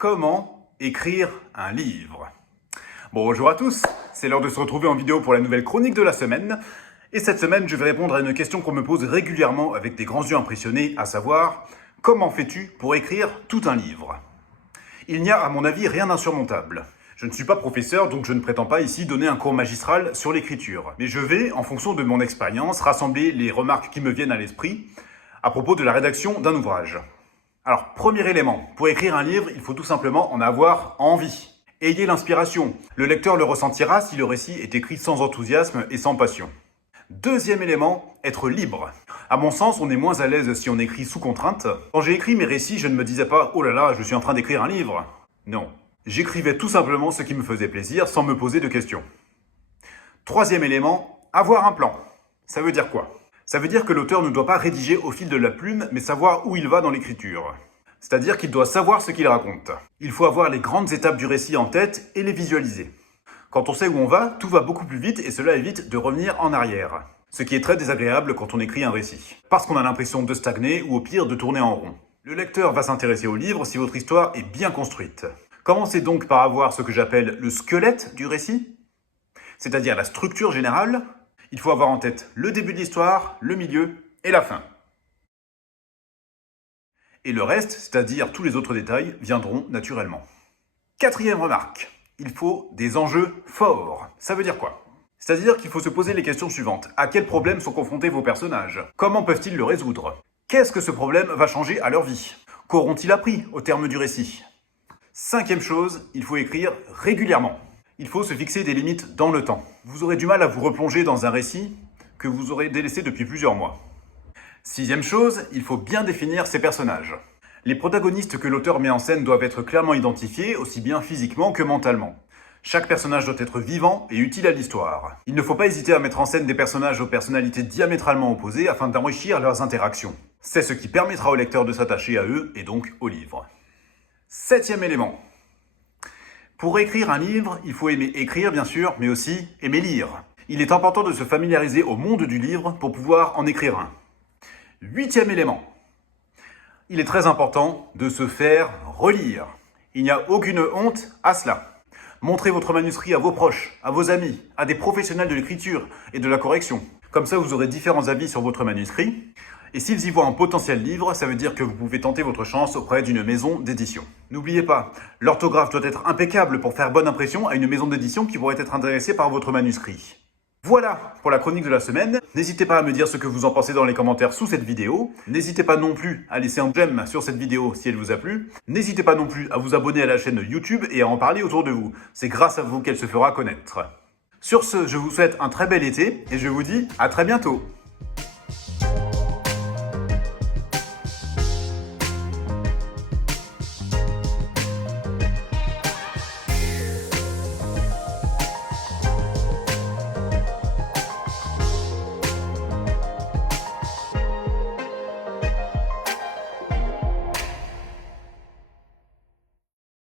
Comment écrire un livre? Bonjour à tous, c'est l'heure de se retrouver en vidéo pour la nouvelle chronique de la semaine. Et cette semaine, je vais répondre à une question qu'on me pose régulièrement avec des grands yeux impressionnés, à savoir « Comment fais-tu pour écrire tout un livre ?» Il n'y a, à mon avis, rien d'insurmontable. Je ne suis pas professeur, donc je ne prétends pas ici donner un cours magistral sur l'écriture. Mais je vais, en fonction de mon expérience, rassembler les remarques qui me viennent à l'esprit à propos de la rédaction d'un ouvrage. Alors, premier élément, pour écrire un livre, il faut tout simplement en avoir envie. Ayez l'inspiration. Le lecteur le ressentira si le récit est écrit sans enthousiasme et sans passion. Deuxième élément, être libre. À mon sens, on est moins à l'aise si on écrit sous contrainte. Quand j'ai écrit mes récits, je ne me disais pas « Oh là là, je suis en train d'écrire un livre ». Non, j'écrivais tout simplement ce qui me faisait plaisir sans me poser de questions. Troisième élément, avoir un plan. Ça veut dire quoi ? Ça veut dire que l'auteur ne doit pas rédiger au fil de la plume, mais savoir où il va dans l'écriture. C'est-à-dire qu'il doit savoir ce qu'il raconte. Il faut avoir les grandes étapes du récit en tête et les visualiser. Quand on sait où on va, tout va beaucoup plus vite et cela évite de revenir en arrière. Ce qui est très désagréable quand on écrit un récit. Parce qu'on a l'impression de stagner ou au pire de tourner en rond. Le lecteur va s'intéresser au livre si votre histoire est bien construite. Commencez donc par avoir ce que j'appelle le squelette du récit, c'est-à-dire la structure générale. Il faut avoir en tête le début de l'histoire, le milieu et la fin. Et le reste, c'est-à-dire tous les autres détails, viendront naturellement. Quatrième remarque, il faut des enjeux forts. Ça veut dire quoi ? C'est-à-dire qu'il faut se poser les questions suivantes. À quels problèmes sont confrontés vos personnages ? Comment peuvent-ils le résoudre ? Qu'est-ce que ce problème va changer à leur vie ? Qu'auront-ils appris au terme du récit ? Cinquième chose, il faut écrire régulièrement. Il faut se fixer des limites dans le temps. Vous aurez du mal à vous replonger dans un récit que vous aurez délaissé depuis plusieurs mois. Sixième chose, il faut bien définir ses personnages. Les protagonistes que l'auteur met en scène doivent être clairement identifiés, aussi bien physiquement que mentalement. Chaque personnage doit être vivant et utile à l'histoire. Il ne faut pas hésiter à mettre en scène des personnages aux personnalités diamétralement opposées afin d'enrichir leurs interactions. C'est ce qui permettra au lecteur de s'attacher à eux et donc au livre. Septième élément. Pour écrire un livre, il faut aimer écrire bien sûr, mais aussi aimer lire. Il est important de se familiariser au monde du livre pour pouvoir en écrire un. Huitième élément. Il est très important de se faire relire. Il n'y a aucune honte à cela. Montrez votre manuscrit à vos proches, à vos amis, à des professionnels de l'écriture et de la correction. Comme ça, vous aurez différents avis sur votre manuscrit. Et s'ils y voient un potentiel livre, ça veut dire que vous pouvez tenter votre chance auprès d'une maison d'édition. N'oubliez pas, l'orthographe doit être impeccable pour faire bonne impression à une maison d'édition qui pourrait être intéressée par votre manuscrit. Voilà pour la chronique de la semaine. N'hésitez pas à me dire ce que vous en pensez dans les commentaires sous cette vidéo. N'hésitez pas non plus à laisser un j'aime sur cette vidéo si elle vous a plu. N'hésitez pas non plus à vous abonner à la chaîne YouTube et à en parler autour de vous. C'est grâce à vous qu'elle se fera connaître. Sur ce, je vous souhaite un très bel été et je vous dis à très bientôt.